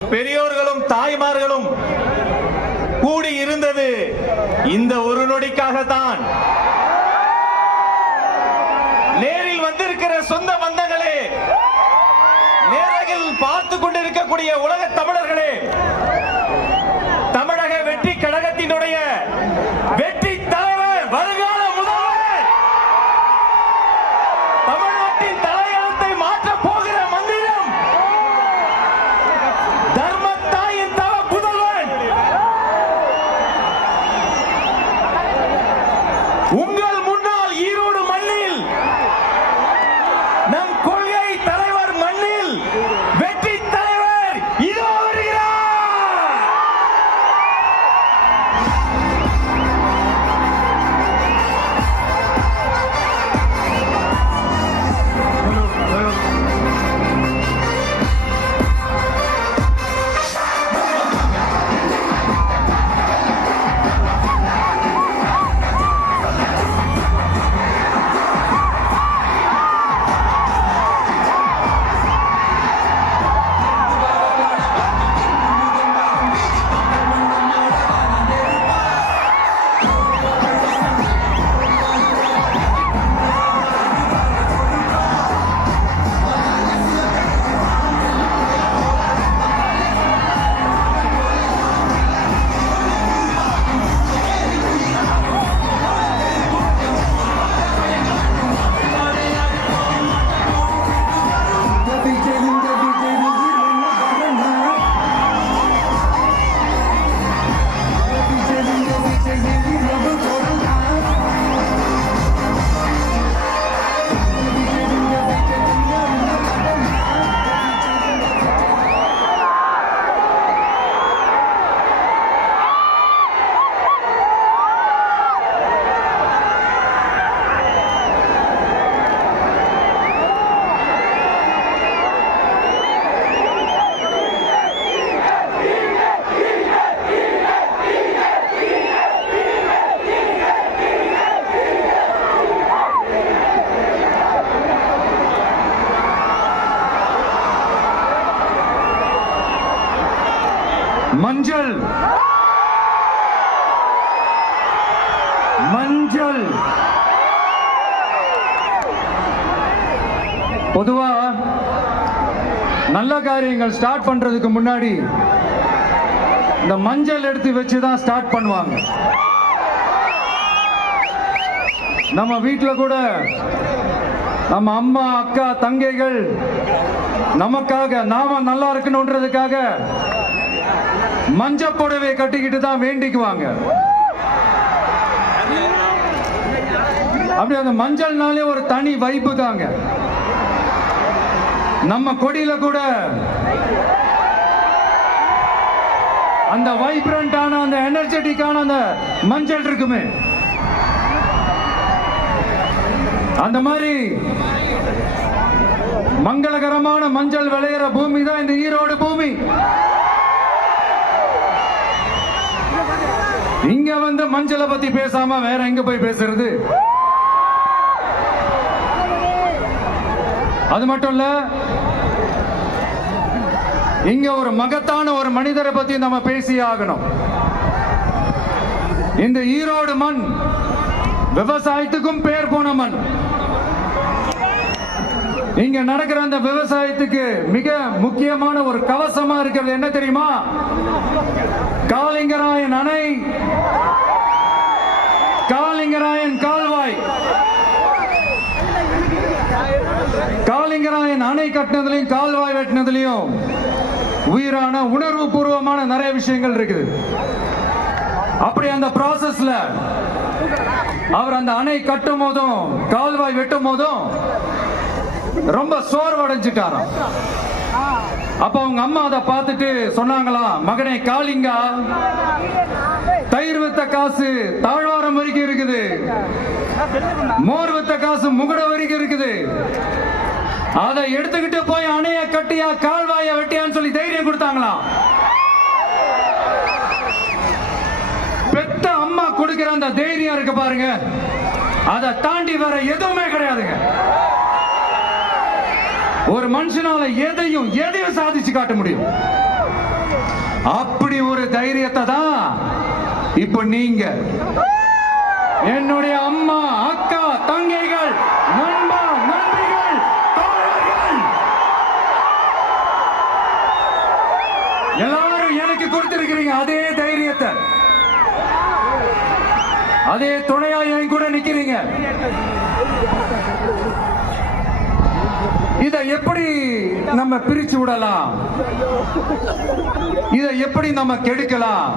பெரியோர்களும் தாய்மார்களும் கூடி இருந்தது இந்த ஒரு நொடிக்காகத்தான். நேரில் வந்திருக்கிற சொந்த பந்தங்களே, நேரில் பார்த்து கொண்டிருக்கக்கூடிய உலக தமிழர்களே, தமிழக வெற்றி கழகத்தினுடைய வெற்றி தலைவர், வருங்கால முதல்வர், தமிழ்நாட்டின் தலையெழுத்தை மாற்றப் போகிற மந்திரம், தர்மத்தாயின் தவ புதல்வன், உங்கள் முன்னால் ஈரோடு மண்ணில், நம் கொள்கை தலைவர் மண்ணில் வெற்றி தலைவர் இதோ வருகிறார். மஞ்சள் மஞ்சள் பொதுவா நல்ல காரியங்கள் ஸ்டார்ட் பண்றதுக்கு முன்னாடி இந்த மஞ்சள் எடுத்து வச்சுதான் ஸ்டார்ட் பண்ணுவாங்க. நம்ம வீட்டுல கூட நம்ம அம்மா, அக்கா, தங்கைகள் நமக்காக, நாம நல்லா இருக்கணும்ன்றதுக்காக மஞ்சள் புடவை கட்டிக்கிட்டு தான் வேண்டிக்குவாங்க. அப்படி அந்த மஞ்சள்னாலே ஒரு தனி வைப்பு தாங்க. நம்ம கொடியில கூட அந்த வைப்ரண்டான, அந்த எனர்ஜெட்டிக்கான அந்த மஞ்சள் இருக்குமே. அந்த மாதிரி மங்களகரமான மஞ்சள் விளையிற பூமி தான் இந்த ஈரோடு பூமி. இங்க வந்து மஞ்சளை பத்தி பேசாம வேற எங்க போய் பேசுறது? அது மட்டும் இல்ல, இங்க ஒரு மகத்தான ஒரு மனிதரை பத்தி நம்ம பேசி ஆகணும். இந்த ஈரோடு மண் விவசாயத்துக்கும் பேர் போன மண். இங்க நடக்கிற அந்த விவசாயத்துக்கு மிக முக்கியமான ஒரு கவசமா இருக்கிறது என்ன தெரியுமா? காளிங்கராயன் அணை, காளிங்கராயன் கால்வாய். காளிங்கராயன் அணை கட்டினதுலயும் கால்வாய் வெட்டினதுலயும் உயிரான, உணர்வு பூர்வமான நிறைய விஷயங்கள் இருக்குது. அப்படி அந்த ப்ராசஸ்ல அவர் அந்த அணை கட்டும் போதும் கால்வாய் வெட்டும் போதும் ரொம்ப சோர்வடைஞ்சிட்டாராம். அப்ப அவங்க அம்மா அதை பார்த்துட்டு சொன்னாங்களாம், மகனே காளிங்கா, தயிர் வித்த காசு தாழ்வாரம் வரைக்கும் இருக்குது, மோர் வித்த காசு முகட வரைக்கும் இருக்குது, அதை எடுத்துக்கிட்டு போய் அணைய கட்டியா கால்வாய வெட்டியான்னு சொல்லி தைரியம் கொடுத்தாங்களாம். பெத்த அம்மா கொடுக்கிற அந்த தைரியம் இருக்கு பாருங்க, அதை தாண்டி வேற எதுவுமே கிடையாதுங்க. ஒரு மனுஷனால எதையும் சாதிச்சு காட்ட முடியும். அப்படி ஒரு தைரியத்தை தான் இப்ப நீங்க என்னுடைய அம்மா, அக்கா, தங்கைகள், நண்பா, நண்பிகள், தோழர்கள் எல்லாரும் எனக்கு கொடுத்திருக்கிறீங்க. அதே தைரியத்தை, அதே துணையா என் கூட நிக்கிறீங்க. இதை எப்படி நம்ம பிரிச்சு விடலாம்? இதை எப்படி நம்ம கெடுக்கலாம்?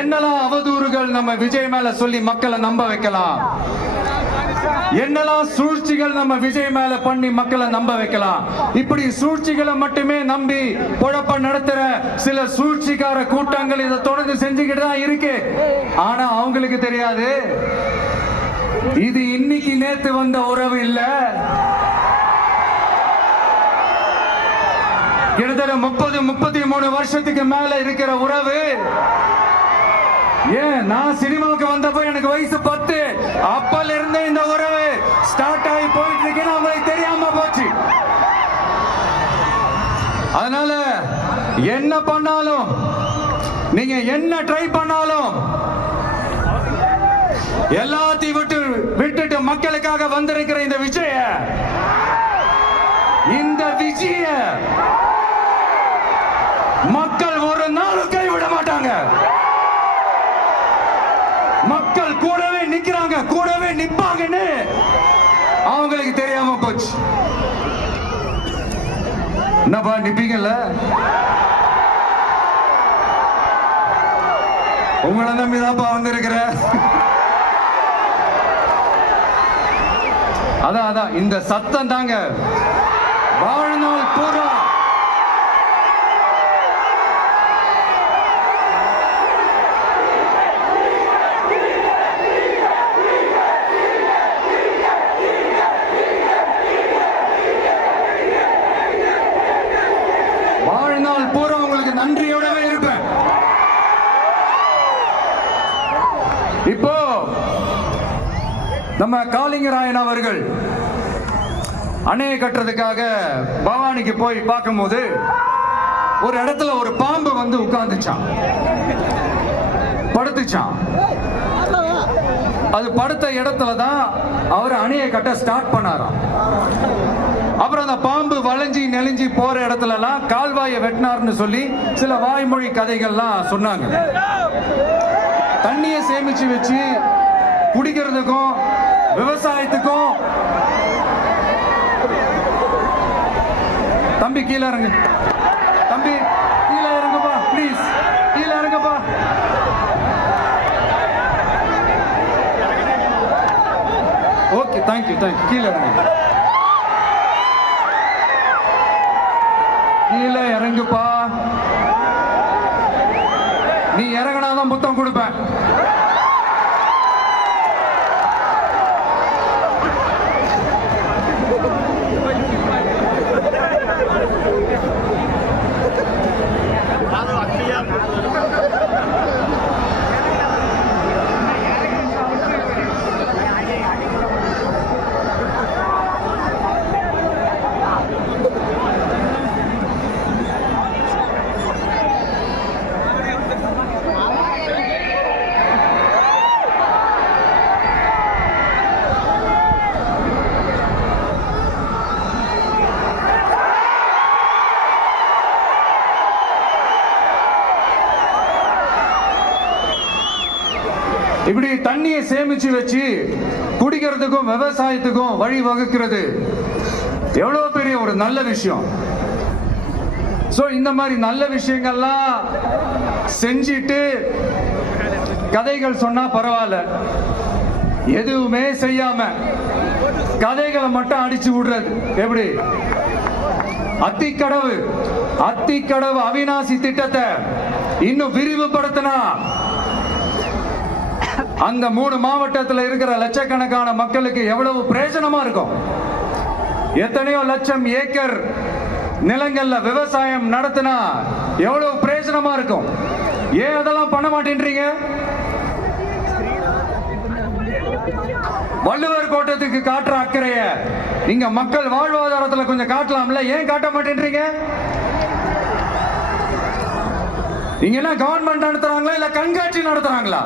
என்னெல்லாம் அவதூறுகள் நம்ம விஜய் மேல சொல்லி மக்களை நம்ப வைக்கலாம்? என்னெல்லாம் சூழ்ச்சிகள் நம்ம விஜய் மேல பண்ணி மக்களை நம்ப வைக்கலாம்? இப்படி சூழ்ச்சிகளை மட்டுமே நம்பி பொழப்ப நடத்துற சில சூழ்ச்சிக்கார கூட்டங்கள் இதை தொடர்ந்து செஞ்சுக்கிட்டு தான் இருக்கு. ஆனா அவங்களுக்கு தெரியாது, இது இன்னைக்கு நேத்து வந்த உறவு இல்ல. கிட்டத்தட்ட 30-33 வருஷத்துக்கு மேல இருக்கிற உறவு. ஏன் நான் சினிமாவுக்கு வந்தப்போ எனக்கு வயசு 10. அப்பல இருந்த இந்த உறவு ஸ்டார்ட் ஆகி போயிட்டு இருக்குன்னு அவங்களுக்கு தெரியாம போச்சு. அதனால என்ன பண்ணாலும், நீங்க என்ன ட்ரை பண்ணாலும், எல்லாத்தையும் விட்டுட்டு மக்களுக்காக வந்திருக்கிற இந்த விஜய மக்கள் ஒரு நாளும் கைவிட மாட்டாங்க. மக்கள் கூடவே நிக்கிறாங்க, கூடவே நிப்பாங்கன்னு அவங்களுக்கு தெரியாம போச்சு. என்னப்பா நிப்பீங்கல்ல? உங்களை நம்பிதான்ப்பா வந்திருக்கிற. அதான் இந்த சத்தம் தாங்க வாழ்நாள் பூரா உங்களுக்கு நன்றியோடவே இருப்பேன். இப்போ நம்ம காளிங்கராயன் அவர்கள் அணையை கட்டுறதுக்காக பவானிக்கு போய் பார்க்கும்போது ஒரு இடத்துல ஒரு பாம்பு வந்து உட்கார்ந்துச்சான், படுத்துச்சான். அது படுத்த இடத்துல தான் அவர் அணையை கட்ட ஸ்டார்ட் பண்ணாராம். அப்புறம் அந்த பாம்பு வளைஞ்சி நெளிஞ்சி போற இடத்துல எல்லாம் கால்வாயை வெட்டினார்னு சொல்லி சில வாய்மொழி கதைகள்லாம் சொன்னாங்க. தண்ணியை சேமிச்சு வச்சு குடிக்கிறதுக்கும் விவசாயத்துக்கும். தம்பி கீழே இறங்கு, தம்பி கீழே இறங்குப்பா, பிளீஸ் கீழே இறங்குப்பா. ஓகே, தேங்க்யூ கீழே இறங்கு, கீழே இறங்குப்பா. நீ இறங்கினாதான் புத்தம் கொடுப்பேன். இப்படி தண்ணியை சேமிச்சு வச்சு குடிக்கிறதுக்கும் விவசாயத்துக்கும் வழி வகுக்கிறது எவ்வளவு பெரிய ஒரு நல்ல விஷயம். சோ இந்த மாதிரி நல்ல விஷயங்கள்லாம் செஞ்சிட்டு கதைகள் சொன்னா பரவாயில்ல, எதுவுமே செய்யாம கதைகளை மட்டும் அடிச்சு விடுறது எப்படி? அத்திக்கடவு அவிநாசி திட்டத்தை இன்னும் விரிவுபடுத்தினா அந்த 3 மாவட்டத்தில் இருக்கிற லட்சக்கணக்கான மக்களுக்கு எவ்வளவு பிரயோஜனமா இருக்கும். எத்தனையோ லட்சம் ஏக்கர் நிலங்கள்ல விவசாயம் நடத்தினா எவ்வளவு பிரயோஜனமா இருக்கும். ஏன் அதெல்லாம் பண்ண மாட்டேன்றீங்க? வள்ளுவர் கோட்டத்துக்கு காட்டுற அக்கறைய இங்க மக்கள் வாழ்வாதாரத்துல கொஞ்சம் காட்டலாம்ல, ஏன் காட்ட மாட்டேன்றீங்க? இங்க என்ன கவர்மெண்ட் நடத்துறாங்களா இல்ல கண்காட்சி நடத்துறாங்களா?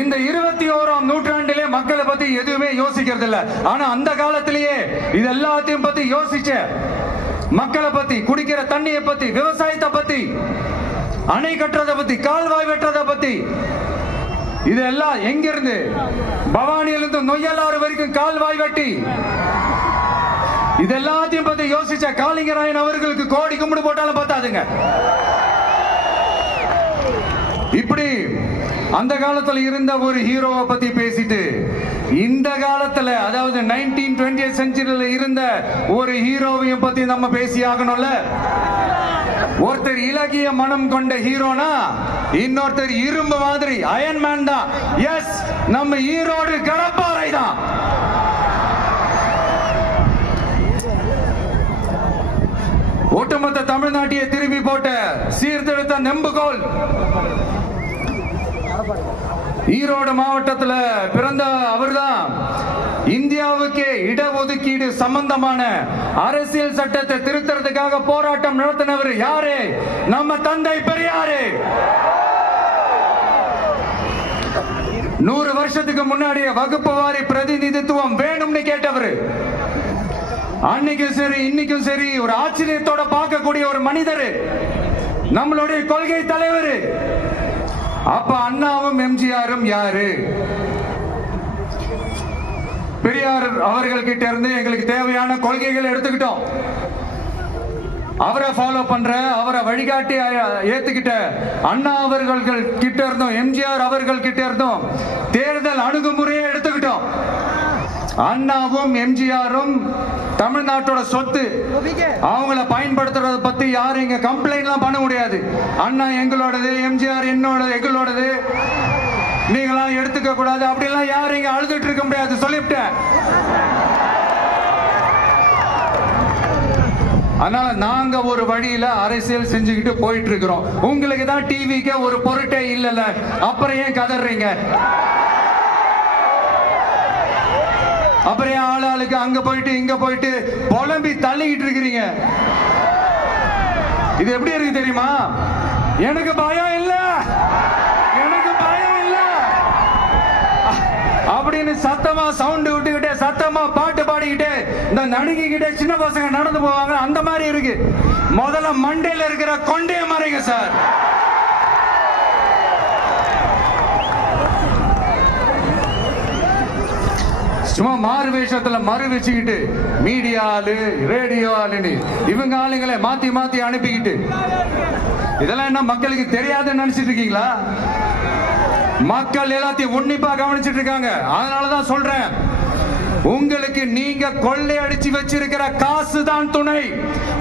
இந்த 21ஆம் நூற்றாண்டிலே மக்களை பத்தி எதுவுமே யோசிக்கிறது இல்ல. ஆனா அந்த காலத்திலேயே இது எல்லாத்தையும் பத்தி யோசிச்ச, மக்களை பத்தி, குடிக்கிற தண்ணியை பத்தி, விவசாயத்தை பத்தி, அணை கட்டுறதை பத்தி, கால்வாய் வெட்டுறதை பத்தி, இதெல்லாம் எங்கிருந்து? பவானியிலிருந்து நொய்யலாறு வரைக்கும் கால்வாய் வெட்டி இது எல்லாத்தையும் பத்தி யோசிச்ச காளிங்கராயன் அவர்களுக்கு கோடி கும்பிடு போட்டாலும் பார்த்தாதுங்க. இப்படி அந்த காலத்துல இருந்த ஒரு ஹீரோவை பத்தி பேசிட்டு இந்த காலத்துல, அதாவது 1920th செஞ்சுரியில இருந்த ஒரு ஹீரோவையும் பத்தி நம்ம பேசி ஆகணும்ல. ஒருத்தர் இலகிய மனம் கொண்ட ஹீரோனா, இன்னொருத்தர் இரும்பு மாதிரி அயன்மேன் தான். எஸ், நம்ம ஈரோடு கடப்பாறை தான். ஒட்டுமொத்த தமிழ்நாட்டையே திரும்பி போட்ட சீர்திருத்த நெம்புகோல் ஈரோடு மாவட்டத்தில் பிறந்த அவர்தான். இந்தியாவுக்கே இடஒதுக்கீடு சம்பந்தமான அரசியல் சட்டத்தை திருத்தறதுக்காக போராட்டம் நடத்தினவர் யாரு? நம்ம தந்தை பெரியாரு. 100 வருஷத்துக்கு முன்னாடியே வகுப்பு வாரி பிரதிநிதித்துவம் வேணும்னு கேட்டவர். அன்னைக்கும் சரி இன்னைக்கும் சரி ஒரு ஆச்சரியத்தோட பார்க்கக்கூடிய ஒரு மனிதர், நம்மளுடைய கொள்கை தலைவர். அப்ப அண்ணாவும் எம்ஜிஆரும் யாரு? பெரியார் அவர்கள் கிட்ட இருந்து எங்களுக்கு தேவையான கொள்கைகளை எடுத்துக்கிட்டோம். அவரை ஃபாலோ பண்ற, அவரை வழிகாட்டி ஏத்துக்கிட்ட அண்ணா அவர்கள் கிட்ட இருந்தோம், எம்ஜிஆர் அவர்கள் கிட்ட இருந்தோம் தேர்தல் அணுகுமுறையை எடுத்துக்கிட்டோம். அண்ணாவும் எம்ஜிஆரும் தமிழ்நாட்டோட சொத்து, அவங்கள பயன்படுத்துறத பத்தி யாரும் இங்க கம்ப்ளைண்ட்லாம் பண்ண முடியாது. அண்ணா எங்களோடது, எம்ஜிஆர் என்னோடது, எங்களோடது, நீங்களாம் எடுத்துக்க கூடாது அப்படிலாம் யாரும் இங்க அழுதுட்டு இருக்க முடியாது, சொல்லிவிட்டேன். அதனால நாங்க ஒரு வழியில அரசியல் செஞ்சுக்கிட்டு போயிட்டு இருக்கிறோம். உங்களுக்கு தான் டிவிக்கு ஒரு பொருட்டே இல்லல, அப்புறம் ஏன் கதறீங்க? அப்புறம் ஆளாளுக்கு அங்க போயிட்டு இங்க போயிட்டு புலம்பி தள்ளிக்கிட்டு இருக்கிறீங்க. இது எப்படி இருக்கு தெரியுமா? எனக்கு பயம் இல்ல, எனக்கு பயம் இல்ல அப்படின்னு சத்தமா சவுண்ட் விட்டுக்கிட்டே, சத்தமா பாட்டு பாடிக்கிட்டே, இந்த நடுங்கிக்கிட்டே சின்ன பசங்க நடந்து போவாங்க, அந்த மாதிரி இருக்கு. முதல்ல மண்டையில இருக்கிற கொண்டே மறைங்க சார். சும்மா மாறு வேஷத்துல மறு வச்சுக்கிட்டு மீடியா ஆளு, ரேடியோ ஆளுன்னு இவங்க ஆளுங்களை மாத்தி மாத்தி அனுப்பிக்கிட்டு, இதெல்லாம் என்ன மக்களுக்கு தெரியாதுன்னு நினைச்சிட்டு இருக்கீங்களா? மக்கள் எல்லாத்தையும் உன்னிப்பா கவனிச்சிட்டு இருக்காங்க. அதனாலதான் சொல்றேன், உங்களுக்கு நீங்க கொள்ளையடிச்சு வச்சிருக்கிற காசு தான் துணை.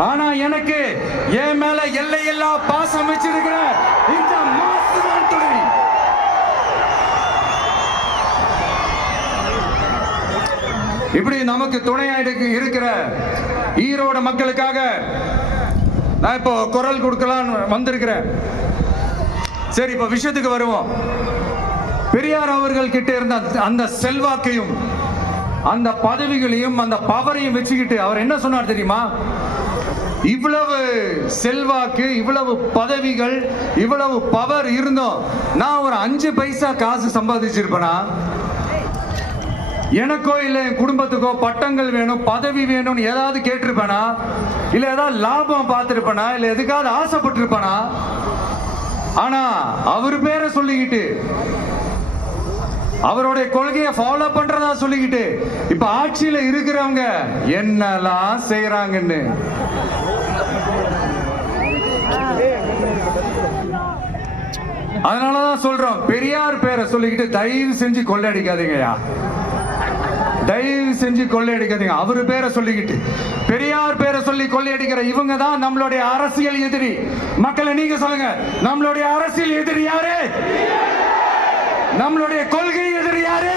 ஆனா எனக்கு என் மேல எல்லையில்லா பாசம் வச்சிருக்கிற இந்த மாசு தான் துணை. இப்படி நமக்கு துணையாயிட்டு இருக்கிற ஈரோடு மக்களுக்காக நான் இப்போ குரல் கொடுக்கலாம் வந்திருக்கிறேன். சரி, இப்ப விஷயத்துக்கு வருவோம். பெரியார் அவர்கள் கிட்ட இருந்த அந்த செல்வாக்கையும் அந்த பதவிகளையும் அந்த பவரையும் வச்சுக்கிட்டு அவர் என்ன சொன்னார் தெரியுமா? இவ்வளவு செல்வாக்கு, இவ்வளவு பதவிகள், இவ்வளவு பவர் இருந்தோம் நான் ஒரு 5 பைசா காசு சம்பாதிச்சிருப்பேனா? எனக்கோ இல்ல என் குடும்பத்துக்கோ பட்டங்கள் வேணும், பதவி வேணும்னு ஏதாவது கேட்டிருப்பேனா? இல்ல ஏதாவது லாபம் பார்த்திருப்பேனா? இல்ல எதுக்காவது ஆசைப்பட்டிருப்பேனா? ஆனா அவர் பேரை சொல்லிக்கிட்டு, அவருடைய கொள்கையை ஃபாலோ பண்றதா சொல்லிக்கிட்டு இப்ப ஆட்சியில இருக்கிறவங்க என்னெல்லாம் செய்யறாங்கன்னு அதனாலதான் சொல்றோம், பெரியார் பேரை சொல்லிக்கிட்டு தயவு செஞ்சு கொள்ளையடிக்காதீங்கயா, தயவு செஞ்சு கொள்ளையடிக்காதீங்க. அவரு பேரை சொல்லிக்கிட்டு, பெரியார் பேரை சொல்லி கொள்ளையடிக்கிற இவங்க தான் நம்மளுடைய அரசியல் எதிரி. மக்களை நீங்க சொல்லுங்க, நம்மளுடைய அரசியல் எதிரி யாரு? நம்மளுடைய கொள்கை எதிரி யாரு?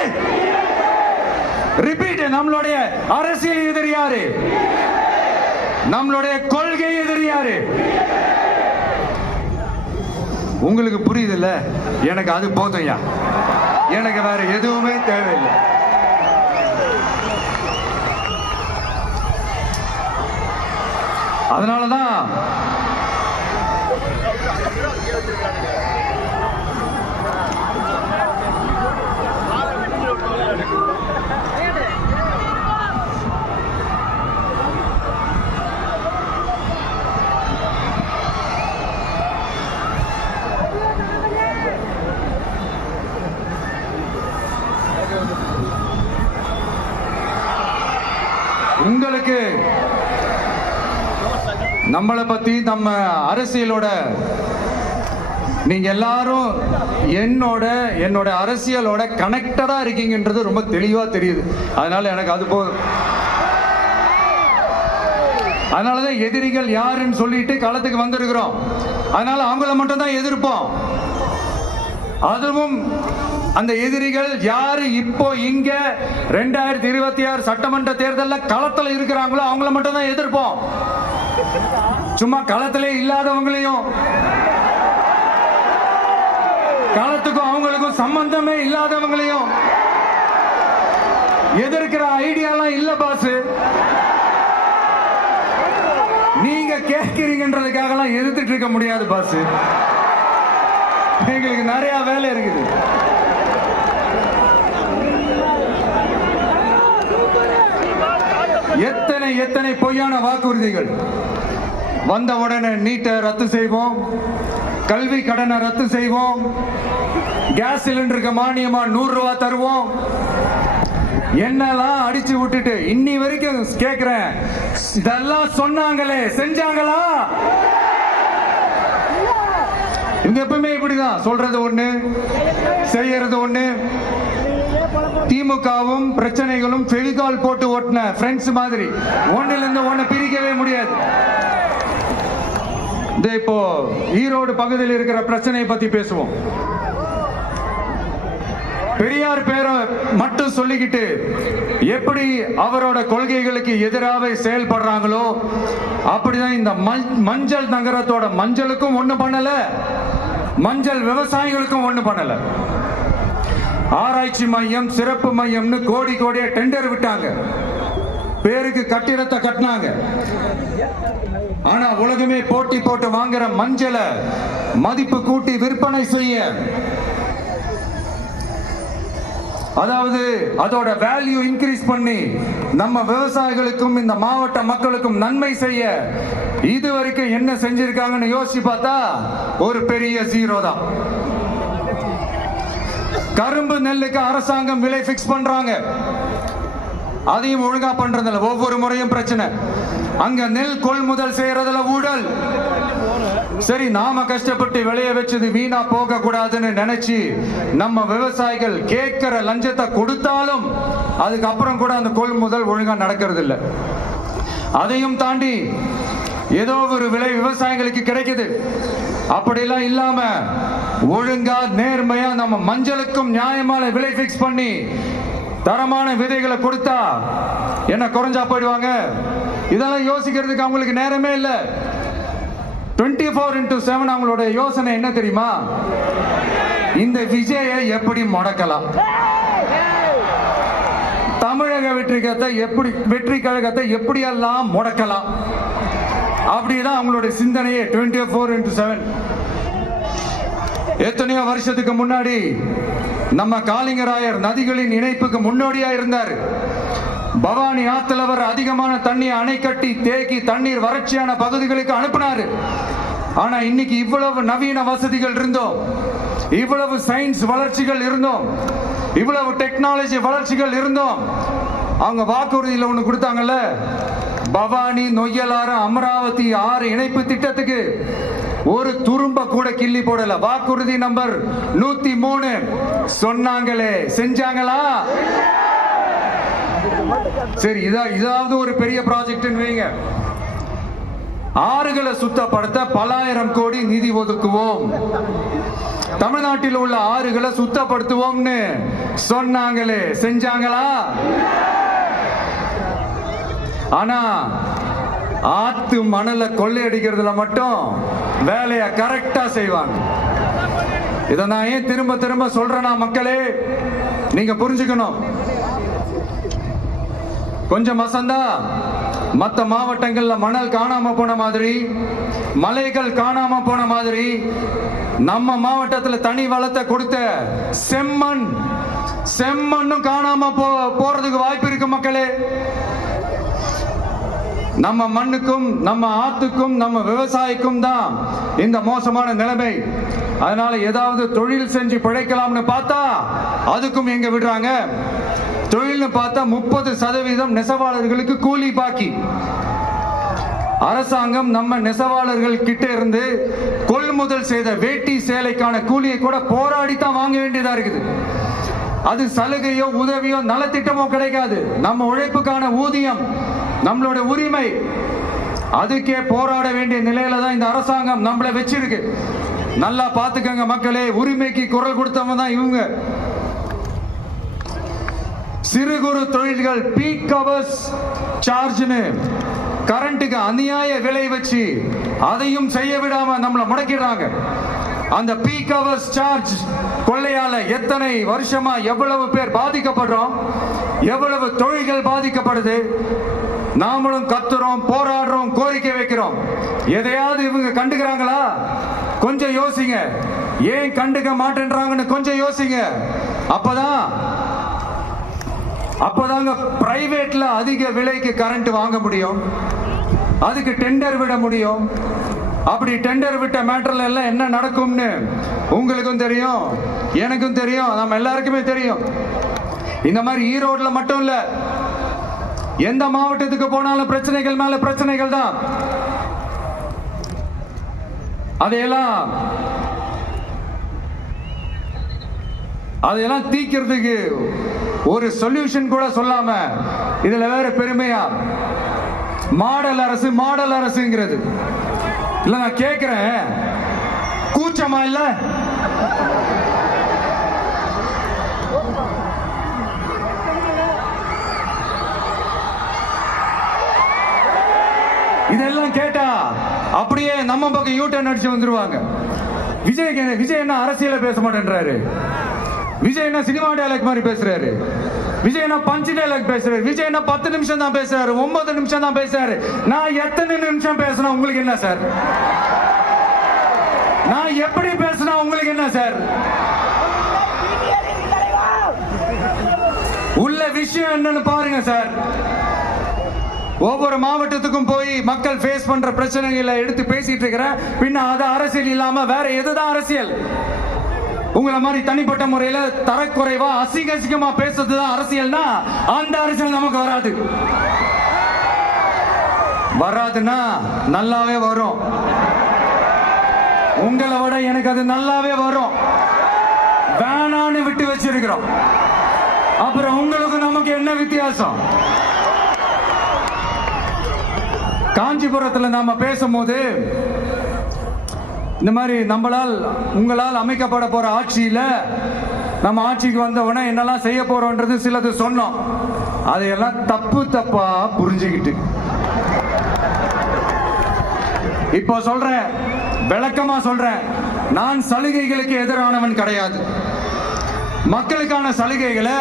ரிப்பீட், நம்மளுடைய அரசியல் எதிரி யாரு? நம்மளுடைய கொள்கை எதிரி யாரு? உங்களுக்கு புரியுதுல்ல? எனக்கு அது போதும்யா, எனக்கு வேற எதுவுமே தேவையில்லை. அதனாலதான் உங்களுக்கு நம்மளை பத்தி நம்ம அரசியலோட நீங்க எல்லாரும் என்னோட அரசியலோட கனெக்டடா இருக்கீங்கன்றது ரொம்ப தெளிவா தெரியுது. அதனால எனக்கு அது போதும். அதனாலதான் எதிரிகள் யாருன்னு சொல்லிட்டு களத்துக்கு வந்திருக்கிறோம். அதனால அவங்கள மட்டும் தான் எதிர்ப்போம். அதுவும் அந்த எதிரிகள் யாரு இப்போ இங்க 2026 சட்டமன்ற தேர்தலில் களத்துல இருக்கிறாங்களோ அவங்கள மட்டும் தான் எதிர்ப்போம். சும்மா களத்திலே இல்லாதவங்களையும், களத்துக்கும் அவங்களுக்கும் சம்பந்தமே இல்லாதவங்களையும் எதிர்க்கிற ஐடியாலாம் இல்ல பாஸ். நீங்க கேட்கிறீங்கன்றதுக்காக எதிர்த்துட்டு இருக்க முடியாது பாஸ். எங்களுக்கு நிறைய வேலை இருக்குது. எத்தனை பொய்யான வாக்குறுதிகள். வந்த உடனே நீட்டை ரத்து செய்வோம், கல்வி கடனை ரத்து செய்வோம், கேஸ் சிலிண்டருக்கு மானியமா 100 ரூபாய் தருவோம், என்னெல்லாம் அடிச்சு விட்டுட்டு இன்னி வரைக்கும் கேட்கிறேன், இதெல்லாம் சொன்னாங்களே செஞ்சாங்களா? இங்க எப்பவுமே இப்படிதான், சொல்றது ஒண்ணு செய்யறது ஒண்ணு. திமுகவும் பிரச்சனைகளும் ஃபெவிகால் போட்டு ஓட்டின ஃப்ரெண்ட்ஸ் மாதிரி ஒண்ணுல இருந்து ஒண்ணு பிரிக்கவே முடியாது. இப்போ ஈரோடு பகுதியில் இருக்கிற பிரச்சனையை பத்தி பேசுவோம். பெரியார் பேரை மட்டும் சொல்லிக்கிட்டு எப்படி அவரோட கொள்கைகளுக்கு எதிராக செயல்படுறாங்களோ அப்படிதான் இந்த மஞ்சள் நகரத்தோட மஞ்சளுக்கும் ஒண்ணு பண்ணல, மஞ்சள் விவசாயிகளுக்கும் ஒண்ணு பண்ணல. ஆராய்ச்சி மையம், சிறப்பு மையம்னு கோடியா டெண்டர் விட்டாங்க, பேருக்கு கட்டிடத்தை கட்டினாங்க. ஆனா உலகமே போட்டி போட்டு வாங்குற மஞ்சளை மதிப்பு கூட்டி விற்பனை செய்ய, அதாவது அதோட வேல்யூ இன்க்ரீஸ் பண்ணி நம்ம விவசாயிகளுக்கும் இந்த மாவட்ட மக்களுக்கும் நன்மை செய்ய இதுவரைக்கும் என்ன செஞ்சிருக்காங்கன்னு யோசிச்சு பார்த்தா ஒரு பெரிய ஜீரோ தான். கரும்பு நெல்லுக்கு அரசாங்கம் விலை பிக்ஸ் பண்றாங்க, அதையும் ஒழுங்கா பண்றதில்ல. ஒவ்வொரு முறையும் பிரச்சனை. அங்க நெல் கொள்முதல் செய்யறதுல ஊழல். சரி, நாம கஷ்டப்பட்டு விளைய வச்சது வீணா போக கூடாதுன்னு நினைச்சு நம்ம விவசாயிகள் கேட்கிற லஞ்சத்தை கொடுத்தாலும் அதுக்கப்புறம் கூட அந்த கொள்முதல் ஒழுங்கா நடக்கிறது இல்லை. அதையும் தாண்டி ஏதோ ஒரு விலை விவசாயிகளுக்கு கிடைக்குது. அப்படிலாம் இல்லாம ஒழுங்கா நேர்மையா நம்ம மஞ்சளுக்கும் நியாயமான விலை பிக்ஸ் பண்ணி தரமான விதைகளை கொடுத்தா என்ன குறைஞ்சா போயிடுவாங்க? இதெல்லாம் யோசிக்கிறதுக்கு அவங்களுக்கு நேரமே இல்லை. 24/7 அவங்களோட யோசனை என்ன தெரியுமா? இந்த விஜயை எப்படி முடக்கலாம், தமிழக வெற்றி கழகத்தை எப்படியெல்லாம் முடக்கலாம், அப்படிதான் அவங்களுடைய சிந்தனையே 24/7. எத்தனையோ வருஷத்துக்கு முன்னாடி நம்ம காளிங்கராயர் நதிகளின் இணைப்புக்கு முன்னோடியா இருந்தார். பவானி ஆத்துல வர அதிகமான தண்ணீர் அணை கட்டி தேக்கி தண்ணீர் வறட்சியான பகுதிகளுக்கு அனுப்பினாரு. ஆனா இன்னைக்கு இவ்வளவு நவீன வசதிகள் இருந்தோம், இவ்வளவு சயின்ஸ் வளர்ச்சிகள் இருந்தோம், இவ்வளவு டெக்னாலஜி வளர்ச்சிகள் இருந்தோம், அவங்க வாக்குறுதியில் ஒண்ணு கொடுத்தாங்கல்ல, பவானி நொய்யலாறு அமராவதி 6 இணைப்பு திட்டத்துக்கு ஒரு துரும்ப கூட கிள்ளி போடல. வாக்குறுதி நம்பர் 103 சொன்னாங்களே செஞ்சாங்களா? சரி, இதாவது ஒரு பெரிய ப்ராஜெக்ட் வைங்க. ஆறுகளை சுத்தப்படுத்த பல ஆயிரம் கோடி நிதி ஒதுக்குவோம், தமிழ்நாட்டில் உள்ள ஆறுகளை சுத்தப்படுத்துவோம்னு சொன்னாங்களே செஞ்சாங்களா? ஆனா ஆத்து மணலை கொள்ளையடிக்கிறதுல மட்டும் வேலையை கரெக்டா செய்வாங்க. இதை நான் ஏன் திரும்ப திரும்ப சொல்றேன்னா, மக்களே நீங்க புரிஞ்சுக்கணும். கொஞ்சம் வசந்தா மற்ற மாவட்டங்கள்ல மணல் காணாம போன மாதிரி, மலைகள் காணாம போன மாதிரி, நம்ம மாவட்டத்தில் தனி வளத்தை கொடுத்த செம்மண்ணும் காணாம போறதுக்கு வாய்ப்பு இருக்கு மக்களே. நம்ம மண்ணுக்கும் நம்ம ஆத்துக்கும் நம்ம விவசாயிக்கும் தான் இந்த மோசமான நிலைமை. அதனால ஏதாவது தொழில் செஞ்சு பிழைக்கலாம்னு பார்த்தா அதுக்கும் எங்க விடுறாங்க. தொழில்னு பார்த்தா 30% நெசவாளர்களுக்கு கூலி பாக்கி. அரசாங்கம் நம்ம நெசவாளர்கள் கிட்ட இருந்து கொள்முதல் செய்த வேட்டி சேலைக்கான கூலியை கூட போராடி தான் வாங்க வேண்டியதா இருக்குது. அது சலுகையோ உதவியோ நலத்திட்டமோ கிடைக்காது. நம்ம உழைப்புக்கான ஊதியம், நம்மளோட உரிமை, அதுக்கே போராட வேண்டிய நிலையில தான் இந்த அரசாங்கம் நம்மளை வச்சிருக்கு. நல்லா பாத்துக்கங்க மக்களே, உரிமைக்கு குரல் கொடுத்தவங்க தான் இவங்க. சிறு குறு தொழில்கள் பீக் ஹவர்ஸ் சார்ஜ்னு கரண்ட்டுக்கு அநியாய விலை வச்சு அதையும் செய்ய விடாம நம்மளை முடக்கிடுறாங்க. அந்த பீக் ஹவர்ஸ் சார்ஜ் கொள்ளையால எத்தனை வருஷமா எவ்வளவு பேர் பாதிக்கப்படுறோம், எவ்வளவு தொழில்கள் பாதிக்கப்படுது. நாமளும் கத்துறோம், போராடுறோம், கோரிக்கை வைக்கிறோம். எதையாவது இவங்க கண்டுக்கிறாங்களா? கொஞ்சம் யோசிங்க. ஏன் கண்டுக்க மாட்டேன்றாங்கன்னு கொஞ்சம் யோசிங்க. அப்பதாங்க பிரைவேட்ல அதிக விலைக்கு கரண்ட் வாங்க முடியும், அதுக்கு டெண்டர் விட முடியும். அப்படி டெண்டர் விட்ட மேட்டர்ல எல்லாம் என்ன நடக்கும்னு உங்களுக்கும் தெரியும், எனக்கும் தெரியும், நம்ம எல்லாருக்குமே தெரியும். இந்த மாதிரி ஈரோட்ல மட்டும் இல்ல, எந்த மாவட்டத்துக்கு போனாலும் பிரச்சனைகள் மேல பிரச்சனைகள் தான். அதையெல்லாம் தீக்கிறதுக்கு ஒரு சொல்யூஷன் கூட சொல்லாம இதுல வேற பெருமையா மாடல் அரசுங்கிறது இல்ல. நான் கேட்கிறேன், கூச்சமா இல்ல? இதெல்லாம் கேட்டா அப்படியே நம்ம பக்கம் யூட்டர்ன் அடிச்சு வந்துருவாங்க. விஜய் என்ன அரசியல பேச மாட்டேன்றாரு, விஜய் என்ன சினிமா டயலாக் மாதிரி பேசுறாரு, விஜய் என்ன பஞ்ச் டயலாக் பேசுறாரு, விஜய் என்ன 10 நிமிஷம் தான் பேசுறாரு, 9 நிமிஷம் தான் பேசுறாரு. நான் எத்தனை நிமிஷம் பேசினா உங்களுக்கு என்ன சார்? நான் எப்படி பேசினா உங்களுக்கு என்ன சார்? உள்ள விஷயம் என்னன்னு பாருங்க சார். ஒவ்வொரு மாவட்டத்துக்கும் போய் மக்கள் ஃபேஸ் பண்ற பிரச்சனைகளை எடுத்து பேசிட்டு இருக்கிறேன். பின்ன அது அரசியல் இல்லாம வேற எதுதான் அரசியல்? உங்களை மாதிரி தனிப்பட்ட முறையில தரக்குறைவா அசிங்கமா பேசுறதுதான் அரசியல்னா அந்த அரசியல் நமக்கு வராதுன்னா நல்லாவே வரும். உங்களை விட எனக்கு அது நல்லாவே வரும். வேணான்னு விட்டு வச்சிருக்கிறோம். அப்புறம் உங்களுக்கு நமக்கு என்ன வித்தியாசம்? காஞ்சிபுரத்தில் நாம பேசும்போது இந்த மாதிரி உங்களால் அமைக்கப்பட போற ஆட்சியில நம்ம ஆட்சிக்கு வந்த உடனே என்னெல்லாம் செய்ய போறோம்ன்றது சிலது சொன்னோம். அதையெல்லாம் தப்பா புரிஞ்சுக்கிட்டு இப்போ சொல்றேன், விளக்கமா சொல்றேன். நான் சலுகைகளுக்கு எதிரானவன் கிடையாது. மக்களுக்கான சலுகைகளை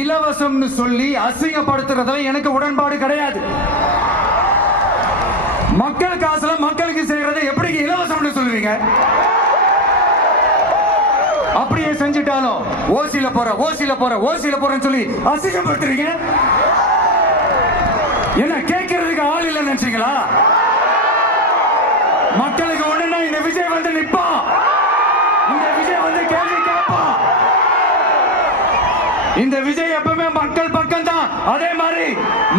இலவசம்னு சொல்லி அசிங்கப்படுத்துறதுல எனக்கு உடன்பாடு கிடையாது. மக்கள் காசுல மக்களுக்கு செய்யறதை எப்படி இலவசம்னு சொல்லுவீங்க? அப்படியே செஞ்சுட்டாலும் ஓசில போறேன்னு சொல்லி அசிங்கப்படுத்துறீங்க. என்ன கேட்கறதுக்கு ஆள் இல்ல நினைச்சீங்களா? மக்களுக்கு ஒண்ணுன்னா இந்த விஜய் வந்து நிப்பான், இந்த விஜய் வந்து கேள்வி கேட்பான். இந்த விஜய் எப்பவுமே மக்கள் பக்கம் தான், அதே மாதிரி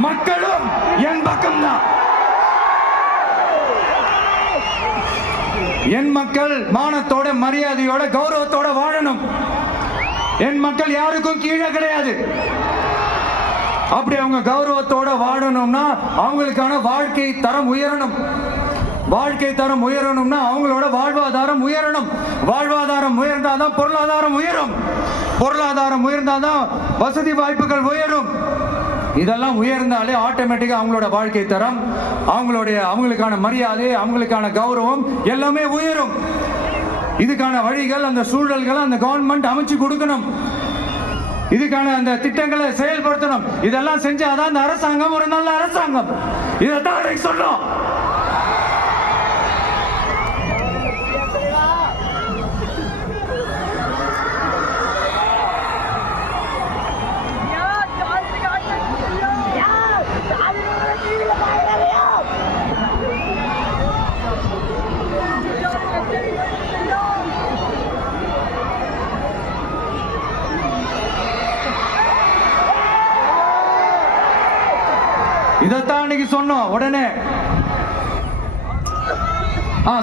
மக்களும் என் பக்கம் தான். என் மக்கள் மானத்தோட மரியாதையோட கௌரவத்தோட வாழணும். என் மக்கள் யாருக்கும் கீழே கிடையாது. அப்படி அவங்க கௌரவத்தோட வாழணும்னா அவங்களுக்கான வாழ்க்கை தரம் உயரணும். வாழ்க்கை தரம் உயரணும்னா அவங்களோட வாழ்வாதாரம் உயரணும். வாழ்வாதாரம் உயர்ந்தாதான் பொருளாதாரம் உயரும். பொருளாதாரம் உயர்ந்தாதான் வசதி வாய்ப்புகள் உயரும். இதெல்லாம் உயர்ந்தாலே ஆட்டோமேட்டிக்கா அவங்களோட வாழ்க்கை தரம், அவங்களுக்கான மரியாதை, அவங்களுக்கான கௌரவம் எல்லாமே உயரும். இதுக்கான வழிகள், அந்த சூழல்களை அந்த கவர்மெண்ட் அமைச்சு கொடுக்கணும். இதுக்கான அந்த திட்டங்களை செயல்படுத்தணும். இதெல்லாம் செஞ்சாதான் அந்த அரசாங்கம் ஒரு நல்ல அரசாங்கம். இதைத்தான் சொல்றோம். இதைத்தான் இன்னைக்கு சொன்னோம். உடனே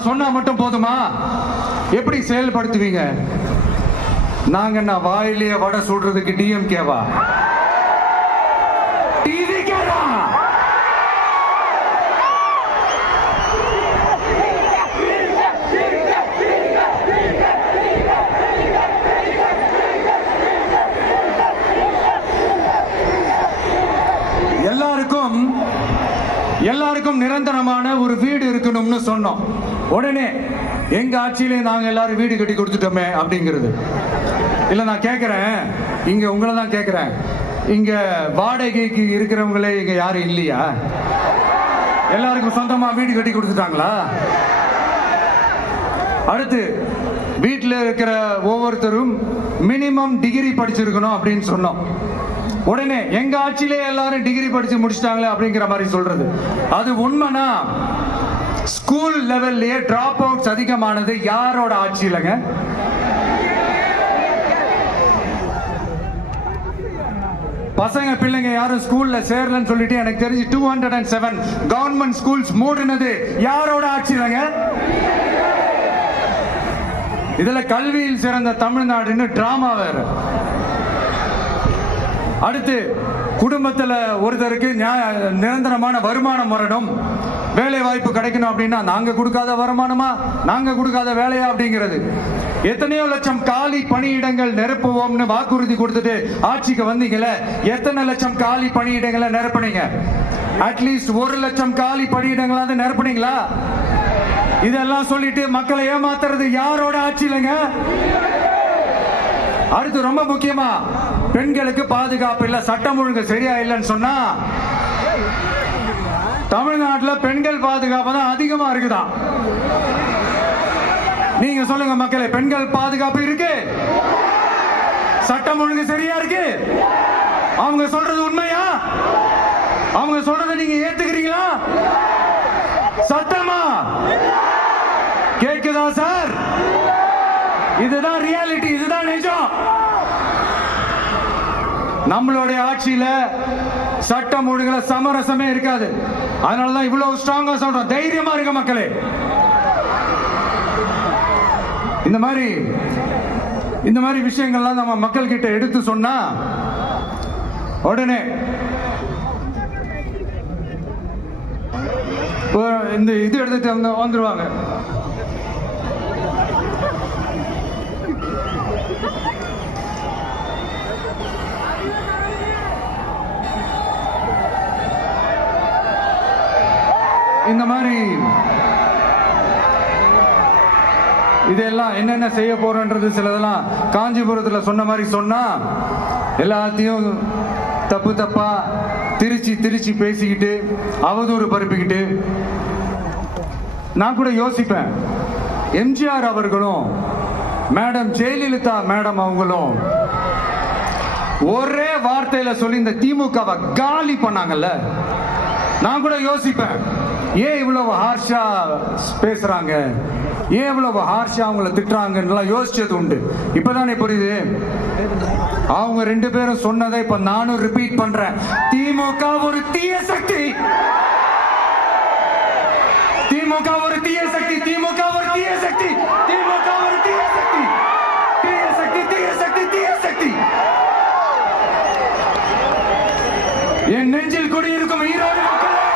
சொன்னா மட்டும் போதுமா? எப்படி செயல்படுத்துவீங்க? நாங்க என்ன வாயிலேயே வடை சுடுறதுக்கு டிஎம்கேவா? டிவிகேவா? எல்லாருக்கும் நிரந்தரமான ஒரு வீடு இருக்கணும்னு சொன்னோம். உடனே எங்க ஆட்சியிலே நாங்க எல்லாரும் வீடு கட்டி கொடுத்துட்டோமே அப்படிங்கிறது இல்ல. நான் கேட்கிறேன், இங்க உங்களை தான் கேட்கிறேன், இங்க வாடகைக்கு இருக்கிறவங்களே இங்க யாரும் இல்லையா? எல்லாருக்கும் சொந்தமா வீடு கட்டி கொடுத்துட்டாங்களா? அடுத்து வீட்டில் இருக்கிற ஒவ்வொருத்தரும் மினிமம் டிகிரி படிச்சிருக்கணும் அப்படின்னு சொன்னோம். உடனே எங்க ஆட்சியிலே எல்லாரும் டிகிரி படிச்சு முடிச்சிட்டாங்களே அப்படிங்கிற மாதிரி சொல்றது அது உண்மைனா? ஸ்கூல் லெவல்லே டிராப் அவுட்ஸ் அதிகமானது யாரோட ஆட்சியிலங்க? பசங்க பிள்ளைங்க யாரும் ஸ்கூல்ல சேரலன்னு சொல்லிட்டு எனக்கு தெரிஞ்சு 207 கவர்மெண்ட் ஸ்கூல்ஸ் மூடினது யாரோட ஆட்சியிலங்க? இதுல கல்வியில் சிறந்த தமிழ்நாடுன்னு டிராமா வேற. அடுத்து குடும்பத்தில் ஒருத்தருக்கு நிரந்தரமான வருமானம் வரணும், வேலை வாய்ப்பு கிடைக்கணும் அப்படின்னா நாங்க கொடுக்காத வருமானமா, நாங்க கொடுக்காத வேலையா அப்படிங்கிறது. எத்தனையோ லட்சம் காலி பணியிடங்கள் நிரப்புவோம்னு வாக்குறுதி கொடுத்துட்டு ஆட்சிக்கு வந்தீங்களே, எத்தனை லட்சம் காலி பணியிடங்களை நிரப்புனீங்க? அட்லீஸ்ட் 1 லட்சம் காலி பணியிடங்களாவது நிரப்புனீங்களா? இதெல்லாம் சொல்லிட்டு மக்களை ஏமாத்துறது யாரோட ஆட்சியிலங்க? அடுத்து ரொம்ப முக்கியமா, பெண்களுக்கு பாதுகாப்பு இல்ல, சட்டம் ஒழுங்கு சரியா இல்லைன்னு சொன்னா தமிழ்நாட்டில் பெண்கள் பாதுகாப்பு தான் அதிகமா இருக்குதான். நீங்க சொல்லுங்க மக்களே, பெண்கள் பாதுகாப்பு இருக்கு, சட்டம் ஒழுங்கு சரியா இருக்கு? அவங்க சொல்றது உண்மையா? அவங்க சொல்றதை நீங்க ஏத்துக்கிறீங்களா? சத்தமா கேக்குதா சார்? இதுதான் ரியாலிட்டி, இதுதான் நிஜம். நம்மளுடைய ஆட்சியில சட்டம் ஒழுங்குல சமரசமே இருக்காது. அதனாலதான் இவ்வளவு ஸ்ட்ராங்கா சொல்றோம், தைரியமா இருக்க மக்களே. இந்த மாதிரி விஷயங்கள்லாம் நம்ம மக்கள் கிட்ட எடுத்து சொன்னா உடனே இந்த இது எடுத்துட்டு வந்துருவாங்க. இந்த மாதிரி இதெல்லாம் என்னென்ன செய்ய போறோன்றது சிலதெல்லாம் காஞ்சிபுரத்தில் சொன்ன மாதிரி சொன்னா எல்லாத்தையும் தப்பு தப்பா திருச்சி பேசிக்கிட்டு அவதூறு பரப்பிக்கிட்டு. நான் கூட யோசிப்பேன், எம்ஜிஆர் அவர்களும் மேடம் ஜெயலலிதா மேடம் அவங்களும் ஒரே வார்த்தையில சொல்லி இந்த திமுகவை காலி பண்ணாங்கல்ல. நான் கூட யோசிப்பேன், ஏன் இவ்வளவு ஹார்ஷா பேசுறாங்க, ஏன் இவ்வளவு ஹார்ஷா அவங்கள திட்டுறாங்கன்னு யோசிச்சது உண்டு. இப்பதானே புரியுது. அவங்க 2 பேரும் சொன்னதை இப்ப நானும் ரிப்பீட் பண்றேன். திமுக ஒரு தீய சக்தி, திமுக ஒரு தீய சக்தி, திமுக ஒரு தீய சக்தி, திமுக ஒரு தீய சக்தி, தீய சக்தி, தீய சக்தி, தீய சக்தி. என் நெஞ்சில் குடியிருக்கும் ஈரோடு மக்களே,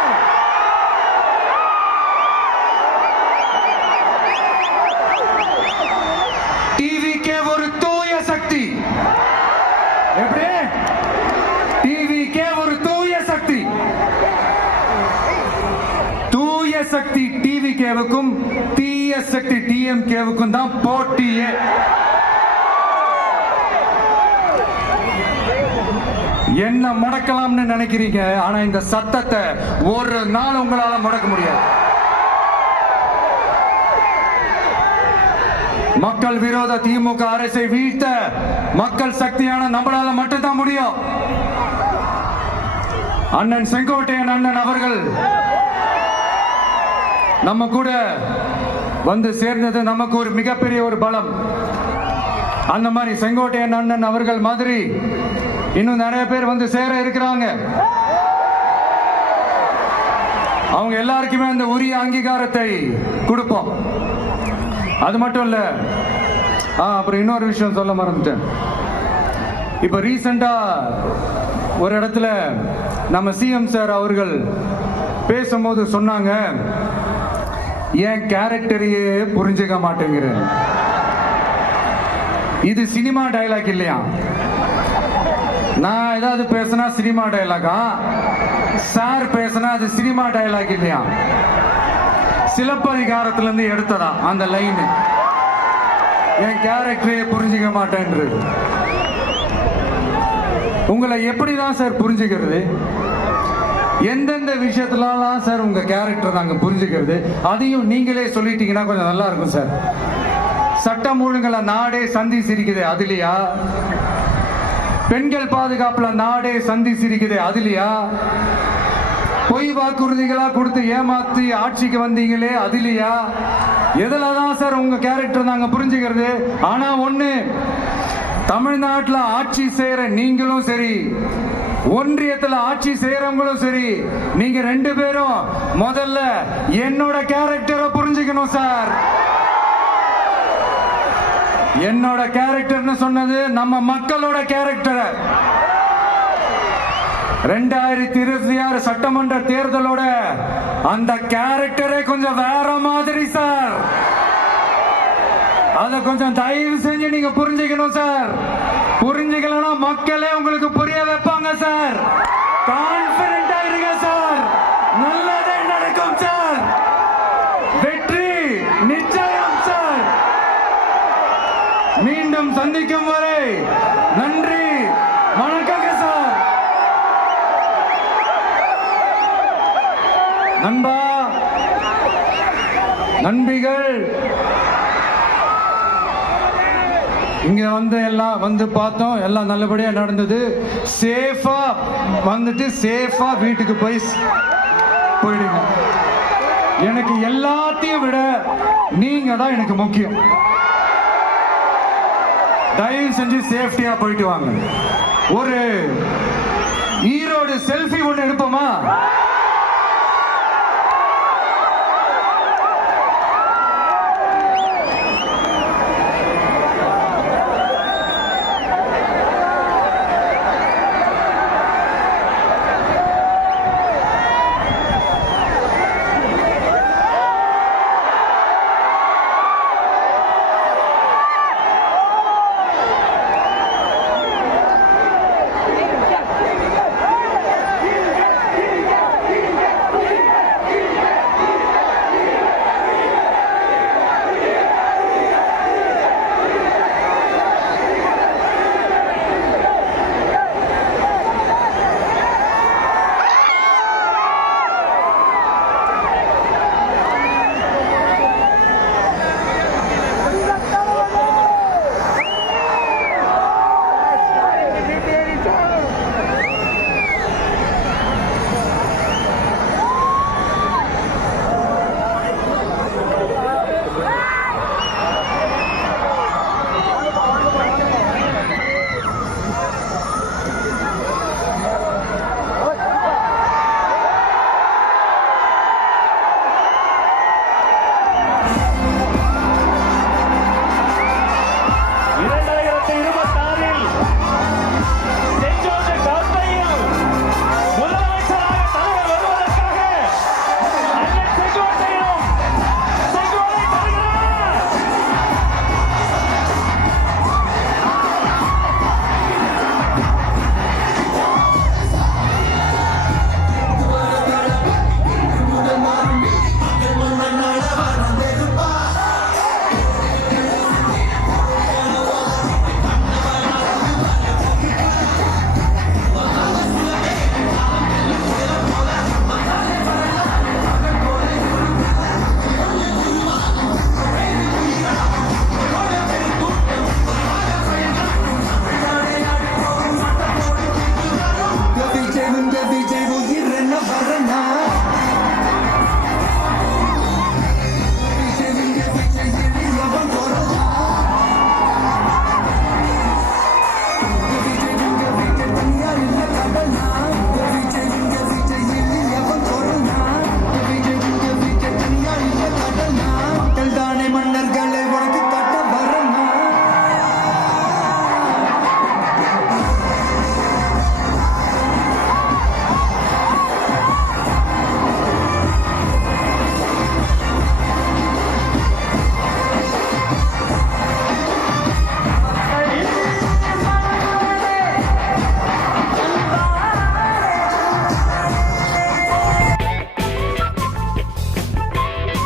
டிவிகே ஒரு தூய சக்தி. எப்படி? டிவிகே ஒரு தூய சக்தி. தூய சக்தி டிவிகேவுக்கும் தீய சக்தி டிஎம்கேவுக்கும் தான் போட்டியே. என்ன முடக்கலாம்னு நினைக்கிறீங்க, ஆனா இந்த சத்தத்தை ஒரு நாள் உங்களால முடக்க முடியாது. மக்கள் விரோத திமுக அரசை வீழ்த்த மக்கள் சக்தியான நம்மளால மட்டும்தான் முடியும். அண்ணன் செங்கோட்டையன் அண்ணன் அவர்கள் நம்ம கூட வந்து சேர்ந்தது நமக்கு ஒரு மிகப்பெரிய ஒரு பலம். அந்த மாதிரி செங்கோட்டையன் அண்ணன் அவர்கள் மாதிரி இன்னும் நிறைய பேர் வந்து சேர இருக்கிறாங்க. அவங்க எல்லாருக்குமே அந்த உரிய அங்கீகாரத்தை கொடுப்போம். அது மட்டும் இல்ல, அப்புறம் இன்னொரு விஷயம் சொல்ல மறந்துட்டேன். இப்ப ரீசெண்டா ஒரு இடத்துல நம்ம சிஎம் சார் அவர்கள் பேசும்போது சொன்னாங்க, என் கேரக்டரையே புரிஞ்சுக்க மாட்டேங்கிறேன். இது சினிமா டயலாக் இல்லையா? நான் ஏதாவது பேசினா சினிமா டயலாகா? சார் பேசினா அது சினிமா டயலாக் இல்லையா? சிலப்பதிகாரத்திலிருந்து எடுத்ததா அந்த லைன். என் கேரக்டரையே புரிஞ்சுக்க மாட்டேன்றது. உங்களை எப்படிதான் சார் புரிஞ்சுக்கிறது? எந்தெந்த விஷயத்துலலாம் சார் உங்க கேரக்டர் நாங்க புரிஞ்சுக்கிறது? அதையும் நீங்களே சொல்லிட்டீங்கன்னா கொஞ்சம் நல்லா இருக்கும் சார். சட்டம் ஒழுங்குல நாடே சந்தி சிரிக்குது, அதுலயா? பெண்கள் பாதுகாப்புல நாடே சந்தி சிரிக்குது, அதுலயா? பொய் வாக்குறுதிகளா கொடுத்து ஏமாத்தி ஆட்சிக்கு வந்தீங்களே, அதுலயா? எதுலதான் சார் உங்க கேரக்டர் நாங்க புரிஞ்சுக்கிறது? ஆனா ஒண்ணு, தமிழ்நாட்டுல ஆட்சி செய்யற நீங்களும் சரி, ஒன்றியத்துல ஆட்சி செய்யறவங்களும் சரி, நீங்க ரெண்டு பேரும் முதல்ல என்னோட கேரக்டரை புரிஞ்சுக்கணும் சார். என்னோட கேரக்டர்னு சொன்னது நம்ம மக்களோட கேரக்டர். 2026 சட்டமன்ற தேர்தலோட அந்த கேரக்டரே கொஞ்சம் வேற மாதிரி சார். அத கொஞ்சம் தயவு செஞ்சு நீங்க புரிஞ்சுக்கணும் சார். புரிஞ்சுக்கலன்னா மக்களே உங்களுக்கு புரிய வைப்பாங்க சார். கான்பிடென்டா இருங்க சார், நல்லதே நடக்கும் சார். வெற்றி நிச்சயம் சார். மீண்டும் சந்திக்கும் வரை நன்றி, வணக்கம் சார். நண்பா, நண்பிகள், இங்க வந்து எல்லாம் வந்து பார்த்தோம், எல்லாம் நல்லபடியா நடந்தது. சேஃபா வந்துட்டு சேஃபா வீட்டுக்கு போயிடுங்க. எனக்கு எல்லாத்தையும் விட நீங்க தான் எனக்கு முக்கியம். தயவு செஞ்சு சேஃப்டியா போயிட்டு வாங்க. ஒரு ஈரோடு செல்ஃபி ஒன்று எடுப்போமா?